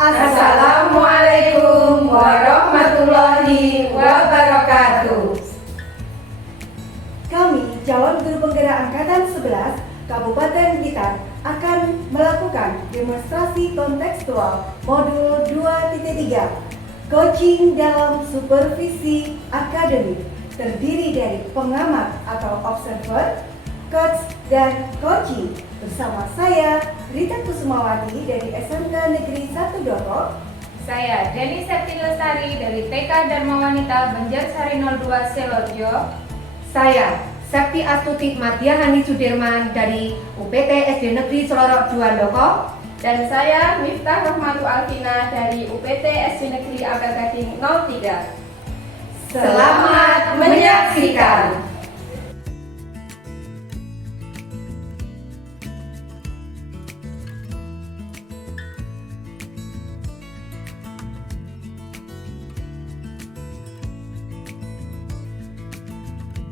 Assalamualaikum warahmatullahi wabarakatuh. Kami, calon guru penggerak Angkatan 11 Kabupaten Blitar akan melakukan demonstrasi kontekstual modul 2.3 Coaching dalam supervisi akademik, terdiri dari pengamat atau observer, coach, dan coaching. Bersama saya, Rita Kusumawati dari SMK Negeri 1 Doro. Saya Deni Septi Lestari dari TK Dharma Wanita Banjarsari 02 Selorjo. Saya Septi Astuti Madiahani Sudirman dari UPT SD Negeri Selorok 2 Loko. Dan saya Miftah Rahmatu Alvina dari UPT SD Negeri Aga Gading 03. Selamat menyaksikan.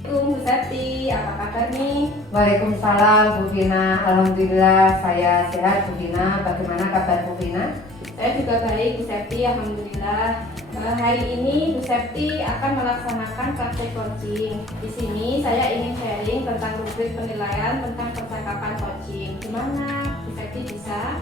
Bu Septi, apa kabar nih? Waalaikumsalam Bu Vina. Alhamdulillah saya sehat Bu Vina. Bagaimana kabar Bu Vina? Saya juga baik Bu Septi, alhamdulillah. Hari ini Bu Septi akan melaksanakan praktek coaching. Di sini saya ingin sharing tentang rubrik penilaian tentang percakapan coaching. Gimana Bu Septi bisa?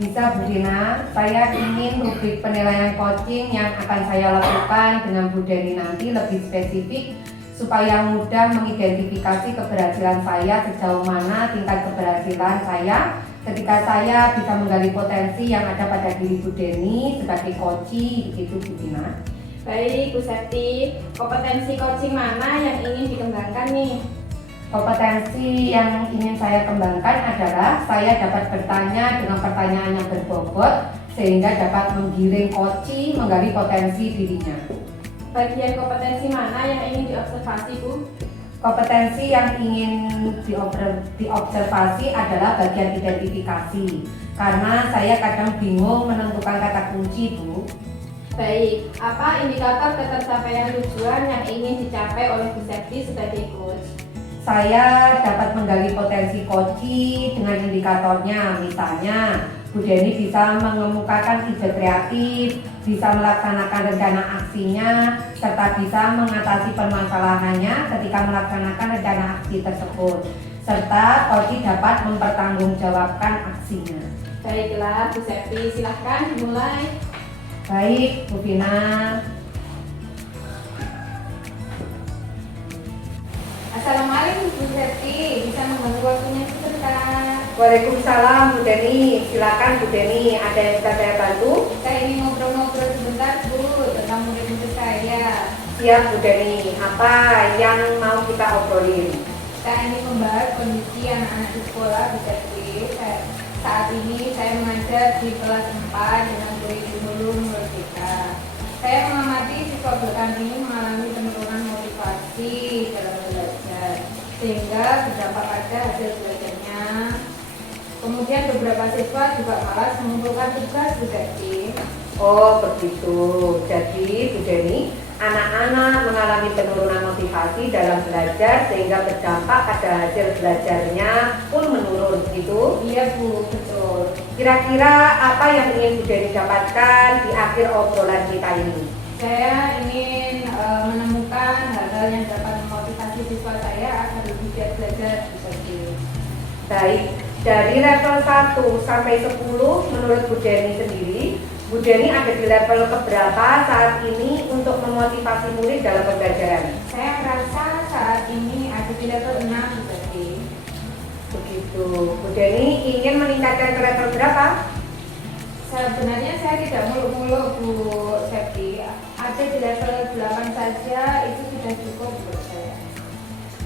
Bisa Bu Vina. Saya ingin rubrik penilaian coaching yang akan saya lakukan dengan Bu Deni nanti lebih spesifik supaya mudah mengidentifikasi keberhasilan saya, sejauh mana tingkat keberhasilan saya ketika saya bisa menggali potensi yang ada pada diri Bu Deni sebagai coaching, begitu Bu Dina. Baik Bu Septi, kompetensi coaching mana yang ingin dikembangkan nih? Kompetensi yang ingin saya kembangkan adalah saya dapat bertanya dengan pertanyaan yang berbobot sehingga dapat menggiring coaching menggali potensi dirinya. Bagian kompetensi mana yang ingin diobservasi Bu? Kompetensi yang ingin diobservasi adalah bagian identifikasi, karena saya kadang bingung menentukan kata kunci Bu. Baik, apa indikator ketercapaian tujuan yang ingin dicapai oleh Bu Septi sebagai coach? Saya dapat menggali potensi coaching dengan indikatornya, misalnya Bu Deni bisa mengemukakan ide kreatif, bisa melaksanakan rencana aksinya, serta bisa mengatasi permasalahannya ketika melaksanakan rencana aksi tersebut, serta coaching dapat mempertanggungjawabkan aksinya. Baiklah Bu Septi, silahkan dimulai. Baik Bu Vina. Assalamualaikum Bu Septi, bisa mengganggu waktunya sebentar? Waalaikumsalam Bu Deni, silakan Bu Deni, ada yang bisa saya bantu? Saya ingin ngobrol-ngobrol sebentar Bu tentang murid-murid saya. Siap Bu Deni, apa yang mau kita obrolin? Saya ingin membahas kondisi anak-anak di sekolah Bu Septi. Saat ini saya mengajar di kelas 4 dengan kurikulum Merdeka. Saya mengamati siswa belakangan ini mengalami penurunan motivasi dalam belajar, sehingga berdampak pada hasil belajarnya. Kemudian beberapa siswa juga malas mengumpulkan tugas Bu Septi. Oh begitu, jadi Bu Deni, anak-anak mengalami penurunan motivasi dalam belajar sehingga berdampak pada hasil belajarnya pun menurun, gitu? Iya Bu, betul. Kira-kira apa yang ingin Bu Deni dapatkan di akhir obrolan kita ini? Saya ingin menemukan hal-hal yang dapat memotivasi siswa saya agar lebih giat belajar Bu Septi. Baik, dari level 1 sampai 10 menurut Bu Deni sendiri, Bu Deni ada di level keberapa saat ini untuk memotivasi murid dalam pembelajaran? Saya merasa saat ini ada di level 6 Bu Septi. Begitu, Bu Deni ingin meningkatkan ke level berapa? Sebenarnya saya tidak muluk-muluk Bu Septi. Ada di level 8 saja itu sudah cukup buat saya.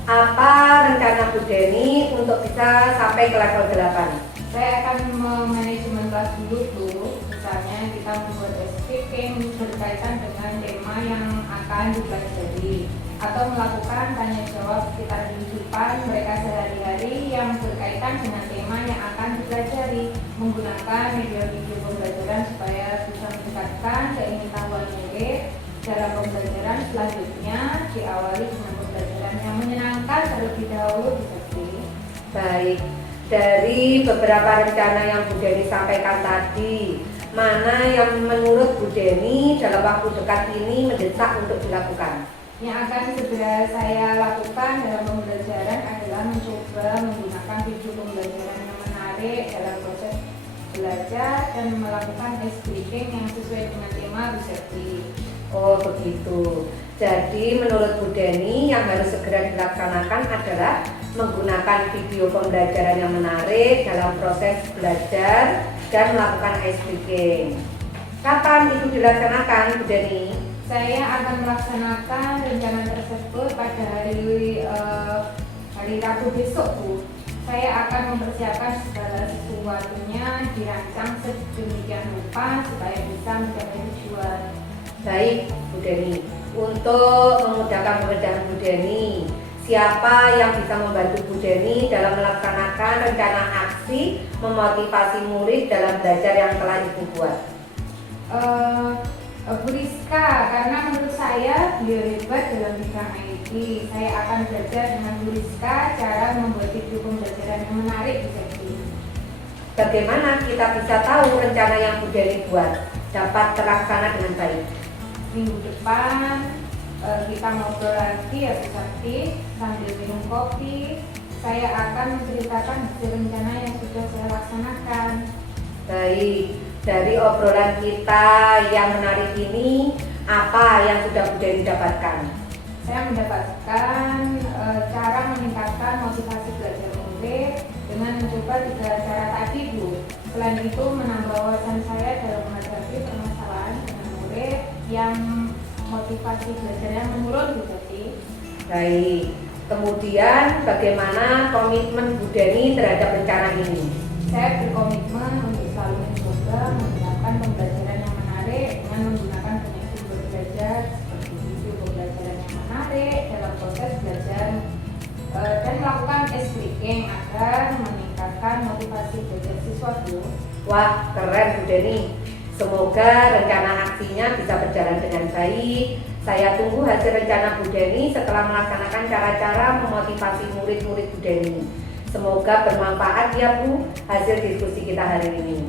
Apa rencana Bu Deni untuk bisa sampai ke level 8? Saya akan memanajemen kelas dulu Bu. Misalnya kita membuat SPK berkaitan dengan tema yang akan dipelajari, atau melakukan tanya jawab sekitar kehidupan mereka sehari-hari yang berkaitan dengan tema yang akan dipelajari, menggunakan media-media pembelajaran supaya bisa meningkatkan keingetahuan murid dalam pembelajaran. Selanjutnya diawali dengan pembelajaran yang menyenangkan terlebih dahulu Bu Septi. Baik, dari beberapa rencana yang Bu Deni sampaikan tadi, mana yang menurut Bu Denny dalam waktu dekat ini mendesak untuk dilakukan? Yang akan segera saya lakukan dalam pembelajaran adalah mencoba menggunakan video pembelajaran yang menarik dalam proses belajar dan melakukan ice breaking yang sesuai dengan tema Bu Septi. Oh begitu. Jadi menurut Bu Denny yang harus segera dilaksanakan adalah menggunakan video pembelajaran yang menarik dalam proses belajar dan melakukan ice breaking. Kapan itu dilaksanakan Bu Denny? Saya akan melaksanakan rencana tersebut pada hari Rabu besok, Bu. Saya akan mempersiapkan segala sesuatunya, dirancang sedemikian rupa supaya bisa mencapai tujuan. Baik, Bu Denny. Untuk memudahkan pekerjaan Bu Denny, siapa yang bisa membantu Bu Denny dalam melaksanakan rencana aksi memotivasi murid dalam belajar yang telah Ibu buat? Bu Rizka, karena menurut saya beliau hebat dalam bidang IT. Saya akan belajar dengan Bu Rizka cara membuat video pembelajaran yang menarik, Bu Septi. Bagaimana kita bisa tahu rencana yang Bu Denny buat dapat terlaksana dengan baik? Minggu depan kita ngobrol lagi ya Bu Septi, sambil minum kopi. Saya akan menceritakan hasil rencana yang sudah saya laksanakan. Baik, dari obrolan kita yang menarik ini, apa yang sudah Bu Denny dapatkan? Saya mendapatkan cara meningkatkan motivasi belajar murid dengan mencoba 3 cara tadi, Bu. Selain itu menambah wawasan saya dalam menghadapi permasalahan dengan murid yang motivasi belajarnya menurun, Bu Septi. Baik, kemudian bagaimana komitmen Bu Denny terhadap rencana ini? Saya berkomitmen untuk selalu mencoba menggunakan pembelajaran yang menarik dengan menggunakan banyak sumber belajar seperti video pembelajaran yang menarik dalam proses belajar dan melakukan ice breaking agar meningkatkan motivasi belajar siswa, Bu. Wah, keren Bu Denny. Semoga rencana aksinya bisa berjalan dengan baik. Saya tunggu hasil rencana Bu Denny setelah melaksanakan cara-cara memotivasi murid-murid Bu Denny. Semoga bermanfaat ya Bu hasil diskusi kita hari ini.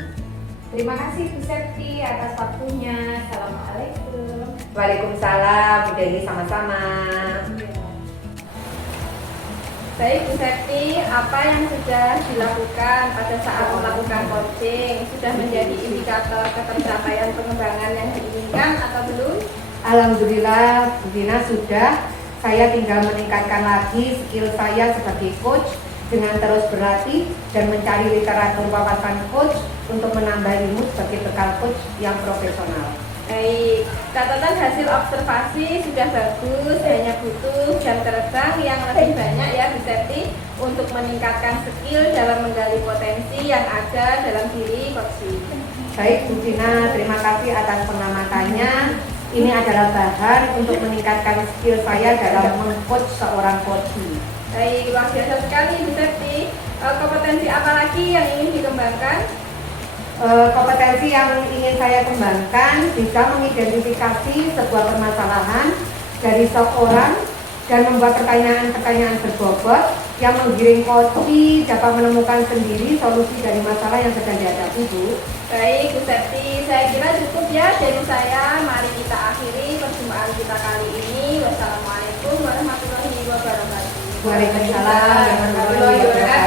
Terima kasih Bu Septi atas waktunya. Assalamualaikum. Waalaikumsalam Bu Denny, sama-sama. Baik Bu Septi, apa yang sudah dilakukan pada saat melakukan coaching sudah menjadi indikator ketercapaian pengembangan yang diinginkan atau belum? Alhamdulillah Bu Dina sudah. Saya tinggal meningkatkan lagi skill saya sebagai coach dengan terus berlatih dan mencari literatur wawasan coach untuk menambah ilmu sebagai bekal coach yang profesional. Baik, catatan hasil observasi sudah bagus, hanya butuh jam terbang yang lebih banyak ya Bu Septi untuk meningkatkan skill dalam menggali potensi yang ada dalam diri coaching. Baik Bu Dina, terima kasih atas pengamatannya. Ini adalah bahan untuk meningkatkan skill saya dalam meng-coach seorang coachee. Baik, luar biasa sekali Bu Septi. Kompetensi apa lagi yang ingin dikembangkan? Kompetensi yang ingin saya kembangkan bisa mengidentifikasi sebuah permasalahan dari seorang dan membuat pertanyaan-pertanyaan berbobot yang menggiring coachee dapat menemukan sendiri solusi dari masalah yang sedang dihadapi, Bu. Baik Bu Septi, saya kira cukup ya dari saya. Mari kita akhiri perjumpaan kita kali ini. Wassalamualaikum warahmatullahi wabarakatuh. Waalaikumsalam warahmatullahi wabarakatuh.